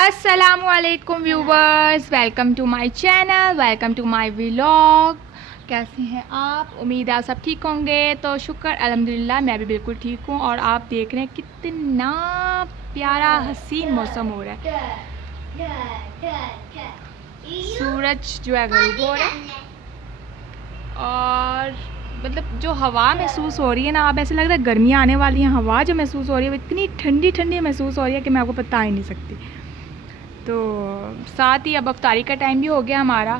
अस्सलामुअलैकुम viewers, welcome to my channel, welcome to my vlog. कैसे हैं आप? उम्मीद है आप सब ठीक होंगे। तो शुक्र अल्हम्दुलिल्लाह, मैं भी बिल्कुल ठीक हूँ। और आप देख रहे हैं कितना प्यारा हसीन मौसम हो रहा है। सूरज जो है गरूब हो रहा है और मतलब जो हवा महसूस हो रही है ना, अब ऐसे लग रहा है गर्मियाँ आने वाली हैं। हवा जो महसूस हो रही है वो इतनी ठंडी ठंडी महसूस हो रही है कि मैं आपको बता ही नहीं सकती। तो साथ ही अब अफ्तारी का टाइम भी हो गया हमारा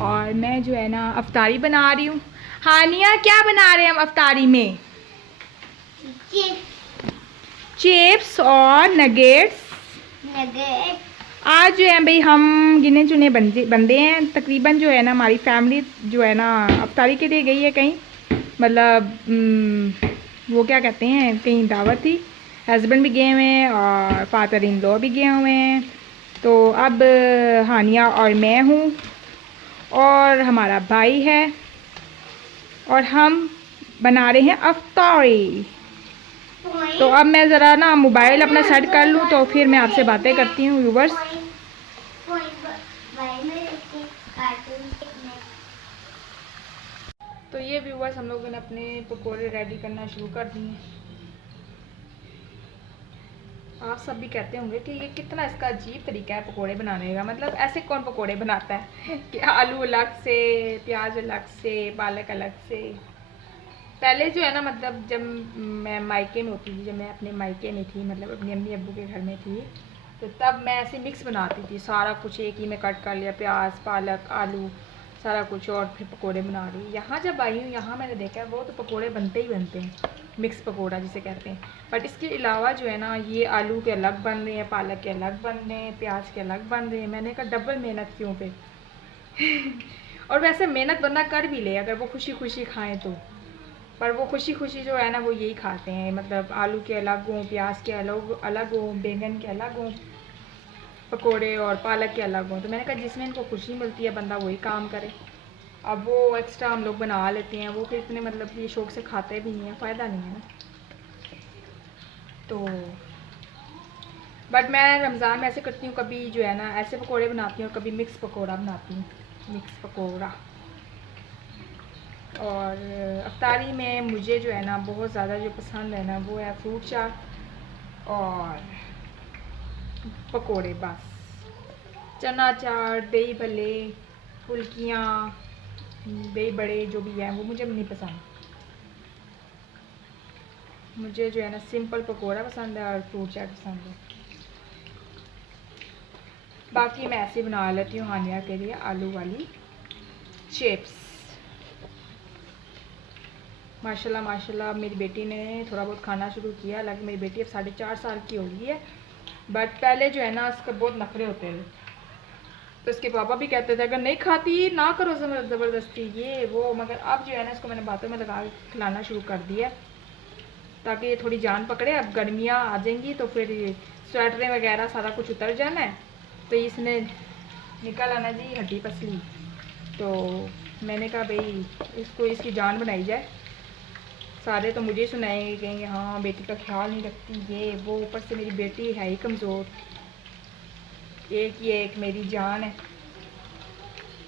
और मैं जो है ना अफ्तारी बना रही हूँ। हानिया, क्या बना रहे हैं हम अफ्तारी में? चिप्स और नगेट्स। आज जो है भाई हम गिने चुने बंदे हैं। तकरीबन जो है ना हमारी फैमिली जो है ना अफ्तारी के लिए गई है कहीं, मतलब वो क्या कहते हैं, कहीं दावत थी। हस्बैंड भी गए हुए हैं और फादर इन लॉ भी गए हुए हैं। तो अब हानिया और मैं हूँ और हमारा भाई है और हम बना रहे हैं अफ्तारी। तो अब मैं ज़रा ना मोबाइल अपना सेट कर लूँ तो फिर मैं आपसे बातें करती हूँ व्यूवर्स। तो ये व्यूवर्स, हम लोगों ने अपने पकोड़े रेडी करना शुरू कर दिए। आप सब भी कहते होंगे कि ये कितना इसका अजीब तरीका है पकोड़े बनाने का। मतलब ऐसे कौन पकोड़े बनाता है कि आलू अलग से, प्याज अलग से, पालक अलग से। पहले जो है ना, मतलब जब मैं मायके में होती थी, जब मैं अपने मायके में थी, मतलब अपनी अम्मी अब्बू के घर में थी, तो तब मैं ऐसे मिक्स बनाती थी। सारा कुछ एक ही में कट कर लिया, प्याज, पालक, आलू, सारा कुछ, और फिर पकोड़े बना रही। यहाँ जब आई हूँ, यहाँ मैंने देखा वो तो पकोड़े बनते ही बनते हैं, मिक्स पकोड़ा जिसे कहते हैं। बट इसके अलावा जो है ना, ये आलू के अलग बन रहे हैं, पालक के अलग बन रहे हैं, प्याज के अलग बन रहे हैं। मैंने कहा डबल मेहनत क्यों पे और वैसे मेहनत बंदा कर भी ले अगर वो खुशी खुशी खाएं तो। पर वो खुशी खुशी जो है ना वो यही खाते हैं, मतलब आलू के अलग हों, प्याज के अलग अलग हों, बैंगन के अलग हों, पकोड़े और पालक के अलग हों। तो मैंने कहा जिसमें इनको खुशी मिलती है बंदा वही काम करे। अब वो एक्स्ट्रा हम लोग बना लेते हैं, वो फिर इतने मतलब ये शौक से खाते भी नहीं है, फ़ायदा नहीं है ना। तो बट मैं रमज़ान में ऐसे करती हूँ, कभी जो है ना ऐसे पकोड़े बनाती हूँ और कभी मिक्स पकोड़ा बनाती हूँ, मिक्स पकोड़ा। और अफ्तारी में मुझे जो है ना बहुत ज़्यादा जो पसंद है ना वो है फ्रूट चाट और पकोड़े। बस चना चाट, दही भल्ले, फुल्कियाँ, दही बड़े जो भी हैं वो मुझे नहीं पसंद। मुझे जो है ना सिंपल पकोड़ा पसंद है और फ्रूट चाट पसंद है। बाकी मैं ऐसे बना लेती हूँ हानिया के लिए आलू वाली चिप्स। माशाल्लाह माशाल्लाह मेरी बेटी ने थोड़ा बहुत खाना शुरू किया। हालांकि मेरी बेटी अब 4.5 साल की हो गई है, बट पहले जो है ना उसके बहुत नखरे होते थे। तो इसके पापा भी कहते थे अगर नहीं खाती ना करो ज़बरदस्ती ये वो। मगर अब जो है ना इसको मैंने बातों में लगा के खिलाना शुरू कर दिया ताकि ये थोड़ी जान पकड़े। अब गर्मियाँ आ जाएंगी तो फिर स्वेटरें वगैरह सारा कुछ उतर जाना है, तो इसने निकल आना जी हड्डी पसली। तो मैंने कहा भाई इसको इसकी जान बनाई जाए। सारे तो मुझे सुनाएंगे, कहेंगे हाँ बेटी का ख्याल नहीं रखती ये वो। ऊपर से मेरी बेटी है ही कमज़ोर, एक ही एक मेरी जान है।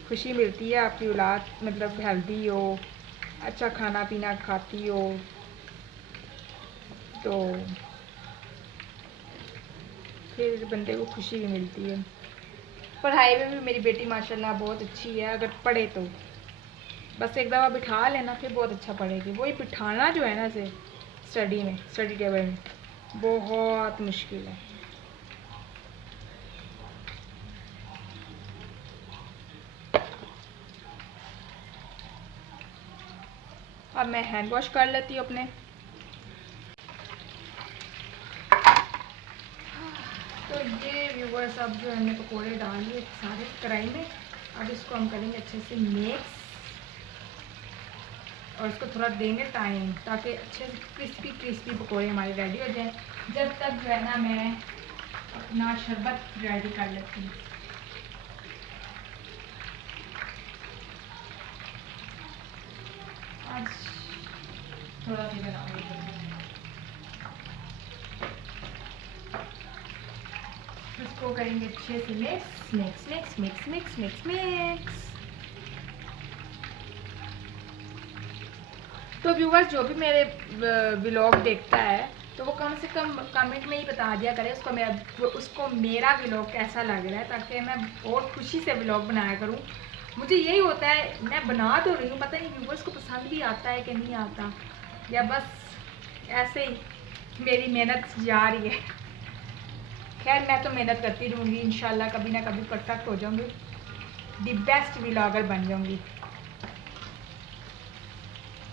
खुशी मिलती है आपकी औलाद मतलब हेल्दी हो, अच्छा खाना पीना खाती हो, तो फिर बंदे को खुशी भी मिलती है। पढ़ाई में भी मेरी बेटी माशाल्लाह बहुत अच्छी है। अगर पढ़े तो बस एक दफ़ा बिठा लेना फिर बहुत अच्छा पढ़ेगी। वही बिठाना जो है ना से स्टडी में, स्टडी टेबल में बहुत मुश्किल है। अब मैं हैंड वॉश कर लेती हूँ अपने। तो ये व्यूवर्स, अब जो हमने पकोड़े डाल लिए सारे कढ़ाई में, अब इसको हम करेंगे अच्छे से मिक्स और इसको थोड़ा देंगे टाइम ताकि अच्छे से क्रिस्पी क्रिस्पी पकोड़े हमारे रेडी हो जाएं। जब तक जो है ना मैं अपना शरबत रेडी कर लेती हूँ। आज थोड़ा सी बनाऊंगी। उसको करेंगे अच्छे से mix mix mix mix mix mix mix. तो व्यूवर्स जो भी मेरे व्लॉग देखता है तो वो कम से कम कमेंट में ही बता दिया करे उसको मेरा व्लॉग कैसा लग रहा है, ताकि मैं बहुत खुशी से व्लॉग बनाया करूँ। मुझे यही होता है, मैं बना तो रही हूँ, पता नहीं व्यूवर्स को पसंद भी आता है कि नहीं आता, या बस ऐसे ही मेरी मेहनत जा रही है। खैर मैं तो मेहनत करती रहूँगी, इंशाल्लाह कभी ना कभी परफेक्ट हो जाऊँगी, दी बेस्ट व्लॉगर बन जाऊँगी।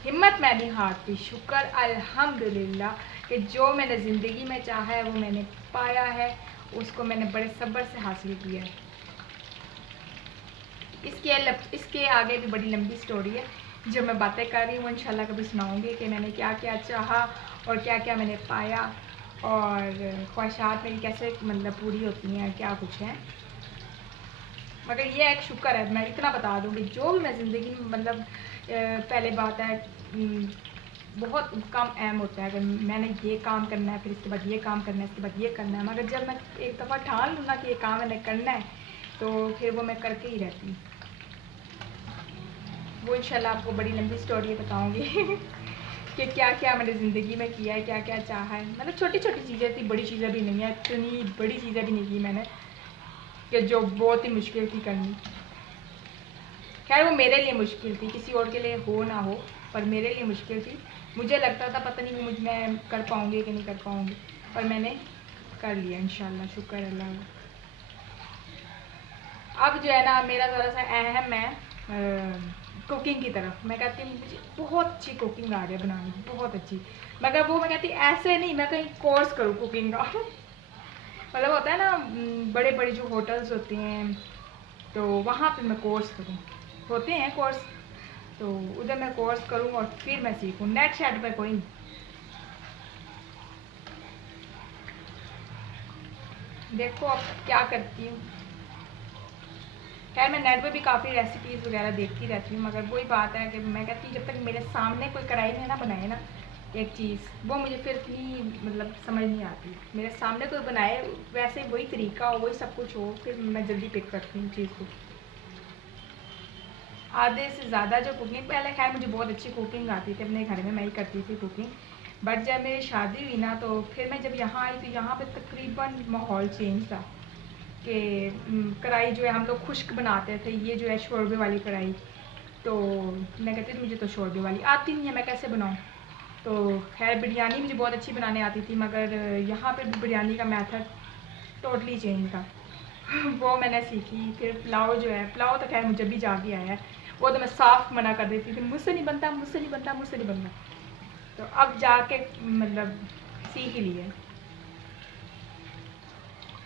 हिम्मत मैं नहीं हारती, शुक्र अल्हम्दुलिल्लाह कि जो मैंने ज़िंदगी में चाहा है वो मैंने पाया है, उसको मैंने बड़े सब्र से हासिल किया है। इसके आगे भी बड़ी लंबी स्टोरी है जो मैं बातें कर रही हूँ, इंशाल्लाह कभी सुनाऊंगी कि मैंने क्या क्या चाहा और क्या क्या मैंने पाया, और ख्वाहिशात मेरी कैसे मतलब पूरी होती हैं, क्या कुछ है। मगर ये एक शुक्र है, मैं इतना बता दूँगी, जो भी मैं ज़िंदगी में मतलब पहले बात है बहुत कम अहम होता है, अगर मैंने ये काम करना है, फिर इसके बाद ये काम करना है, इसके बाद ये करना है, मगर जब मैं एक दफ़ा ठान लूँ ना कि ये काम मैंने करना है, तो फिर वो मैं करके ही रहती हूँ। वो इंशाल्लाह आपको बड़ी लंबी स्टोरी बताऊँगी कि क्या क्या मैंने ज़िंदगी में किया है, क्या क्या चाहा है। मतलब छोटी छोटी चीज़ें थी, बड़ी चीज़ें भी नहीं है, इतनी बड़ी चीज़ें भी नहीं की मैंने कि जो बहुत ही मुश्किल थी करनी। खैर वो मेरे लिए मुश्किल थी, किसी और के लिए हो ना हो, पर मेरे लिए मुश्किल थी। मुझे लगता था पता नहीं वो मैं कर पाऊँगी कि नहीं कर पाऊँगी, पर मैंने कर लिया इंशाल्लाह, शुक्र अल्लाह। अब जो है ना मेरा थोड़ा सा अहम है कुकिंग की तरफ। मैं कहती हूँ मुझे बहुत अच्छी कुकिंग आ रही है बनाने की, बहुत अच्छी, मगर वो मैं कहती ऐसे नहीं, मैं कहीं कोर्स करूँ कुकिंग का मतलब होता है ना बड़े बड़े जो होटल्स होते हैं तो वहाँ पे मैं कोर्स करूँ, होते हैं कोर्स, तो उधर मैं कोर्स करूँ और फिर मैं सीखूँ, नेट शेट पर कोई नहीं। देखो अब क्या करती हूँ। खैर मैं नेट पे भी काफ़ी रेसिपीज़ वगैरह देखती रहती हूँ, मगर वही बात है कि मैं कहती हूँ जब तक मेरे सामने कोई कढ़ाई में ना बनाए ना एक चीज़, वो मुझे फिर इतनी मतलब समझ नहीं आती। मेरे सामने कोई बनाए वैसे वही तरीका हो, वही सब कुछ हो, फिर मैं जल्दी पिक करती हूँ चीज़ को। आधे से ज़्यादा जो कुकिंग, पहले खैर मुझे बहुत अच्छी कुकिंग आती थी, अपने घर में मैं ही करती थी कुकिंग, बट जब मेरी शादी हुई ना तो फिर मैं जब यहाँ आई तो यहाँ पे तकरीबन माहौल चेंज था कि कढ़ाई जो है हम लोग खुश्क बनाते थे, ये जो है शोरबे वाली कढ़ाई, तो मैं कहती थी मुझे तो शोरबे वाली आती नहीं है, मैं कैसे बनाऊँ। तो खैर बिरयानी मुझे बहुत अच्छी बनाने आती थी, मगर यहाँ पे भी बिरयानी का मेथड टोटली चेंज था वो मैंने सीखी। फिर पुलाव जो है, पुलाव तो खैर मुझे भी जाके आया है, वो तो मैं साफ मना कर देती थी, मुझसे नहीं बनता, मुझसे नहीं बनता, मुझसे नहीं बनता। तो अब जाके मतलब सीख ही लिया।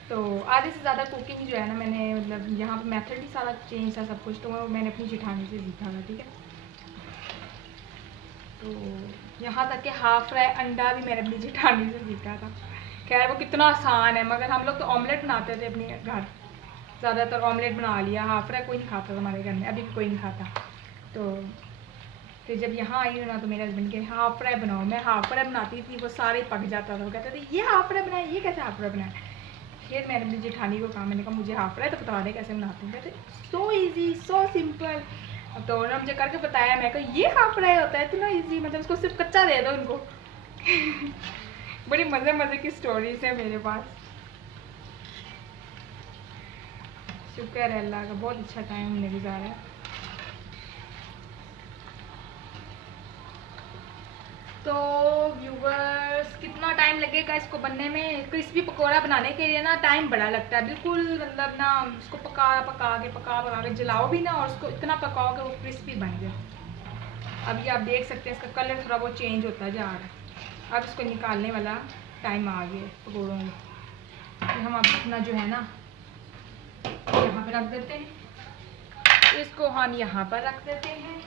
तो आधे से ज़्यादा कुकिंग जो है ना मैंने मतलब यहाँ पे मेथड ही सारा चेंज था सब कुछ, तो वो मैंने अपनी जेठानी से सीखा था, ठीक है। तो यहाँ तक कि हाफ फ्राई अंडा भी मैंने अपनी जेठानी से सीखा था। खैर वो कितना आसान है, मगर हम लोग तो ऑमलेट बनाते थे अपने घर, ज़्यादातर ऑमलेट बना लिया, हाफ फ्राई कोई नहीं खाता था हमारे घर में, अभी भी कोई नहीं खाता। तो फिर जब यहाँ आई हूँ ना तो मेरे हस्बैंड के हाफ फ्राई बनाओ, मैं हाफ फ्राई बनाती थी, वो सारे पक जाता था, वो कहते थे ये हाफ फ्राई बनाए, ये कैसे हाफ फ्राई बनाए। फिर मैंने अपनी जेठानी को कहा, मैंने कहा मुझे हाफ फ्राई तो बता दे कैसे बनाते हैं, कहते सो ईजी सो सिंपल। अब तो उन्होंने मुझे करके बताया, मैं कहा ये हाफ फ्राई होता है इतना ईजी, मतलब उसको सिर्फ कच्चा दे दो उनको बड़ी मज़े मज़े की स्टोरीज है मेरे पास। शुक्र है अल्लाह का, बहुत अच्छा टाइम हमने गुजारा है। तो व्यूवर्स कितना टाइम लगेगा इसको बनने में। क्रिस्पी पकौड़ा बनाने के लिए ना टाइम बड़ा लगता है, बिल्कुल मतलब ना उसको पका पका के जलाओ भी ना, और उसको इतना पकाओ कि वो क्रिस्पी बन जाए। अभी आप देख सकते हैं इसका कलर थोड़ा बहुत चेंज होता जा रहा है। अब इसको निकालने वाला टाइम आ गया पकौड़ों में। फिर हम अब अपना जो है ना यहाँ पर रख देते हैं, इसको हम यहाँ पर रख देते हैं।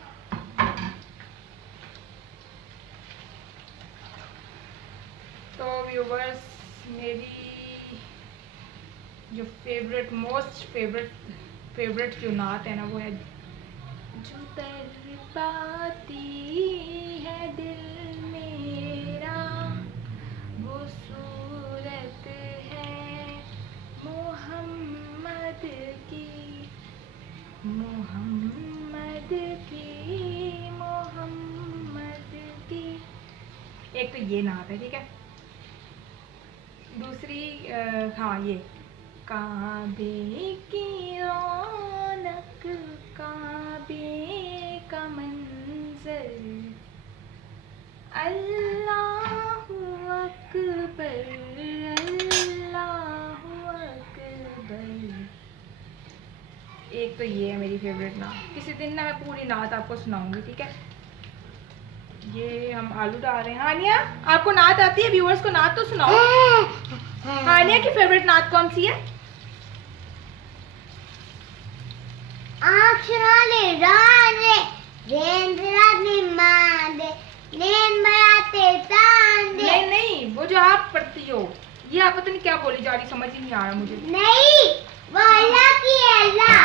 तो व्यूवर्स मेरी जो मोस्ट फेवरेट जो नात है ना वो है, जो तर पाती है दिल मेरा वो सूरत है तो ये नात है, ठीक है। दूसरी हाँ ये काबे की रौनक काबे का मंजर अल्लाहु अकबर अल्लाहु अकबर। एक तो ये है मेरी फेवरेट नात। किसी दिन ना मैं पूरी नात आपको सुनाऊंगी, ठीक है। ये हम आलू डाल रहे हैं। हानिया आपको नात आती है? व्यूअर्स को नात तो सुनाओ। हानिया की फेवरेट नात कौन सी है? आँख सुना ले नहीं नहीं, वो जो आप पढ़ती हो ये आप पता नहीं क्या बोली जा रही, समझ ही नहीं आ रहा मुझे। नहीं, वो अल्लाह की है। अल्लाह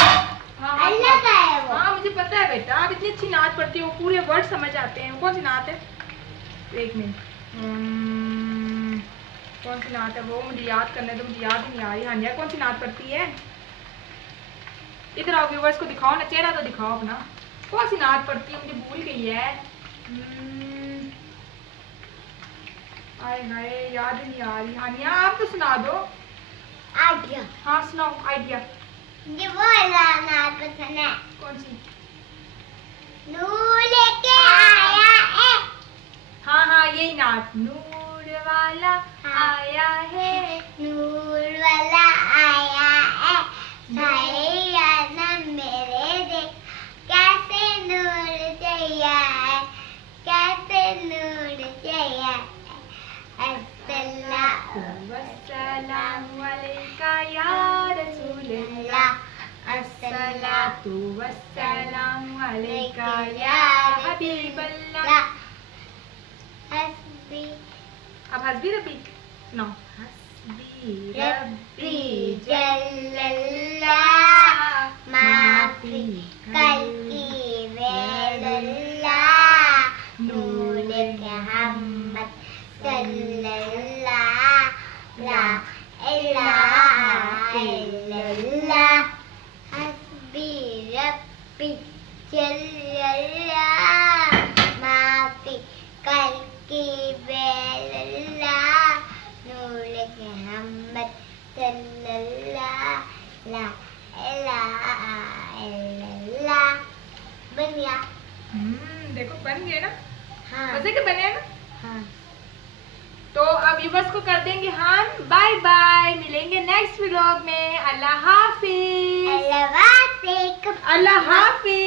हाँ अल्लाह का है वो। हाँ मुझे पता है बेटा, आप इतनी अच्छी नात पढ़ती हो, पूरे वर्ड समझ आते हैं। कौन सी नात है? एक मिनट, कौन सी नात है वो? मुझे याद करने दो, मुझे याद ही नहीं आ रही। हानिया कौन सी नात पढ़ती है? इधर आओ, व्यूअर्स को दिखाओ ना, चेहरा तो दिखाओ अपना। कौन सी नात पढ़ती है? मुझे भूल गई है। हाय हाय, याद ही नहीं आ रही। हानिया आप तो सुना दो। आइडिया। हाँ सुनाओ आइडिया। मुझे वो अल्लाह नात पसंद है। कौन सी? नूर लेके आया है। हाँ हाँ यही नात, नूर वाला आया है। नूर वाला आया है, सारे आलम मेरे देख कैसे नूर चाहिए है, कैसे नूर चाहिए। अस्सलाम वस्सलामु अलैका या रसूलल्लाह, अस्सलातु वस्सलामु अलैका या हबीबल्लाह। हस्बी अब हस्बी रब्बी सुनाओ। हस्बी रब्बी जल्लल्लाह माफी कल्की वेल्लाह नूर मोहम्मद सल्लल्लाह ला इलाहा इल्लल्लाह। हस्बी रब्बी जल्लल्लाह माफी कल्की वेल्लाह नूर मोहम्मद सल्लल्लाह ला इलाहा इल्लल्लाह। बन गया। देखो बन गए ना। हाँ मजे के बने हैं ना। हाँ। तो अब व्यूअर्स को कर देंगे हम बाय बाय। मिलेंगे नेक्स्ट व्लॉग में। अल्लाह हाफिज। अल्लाह हाफिज। अल्लाह हाफिज।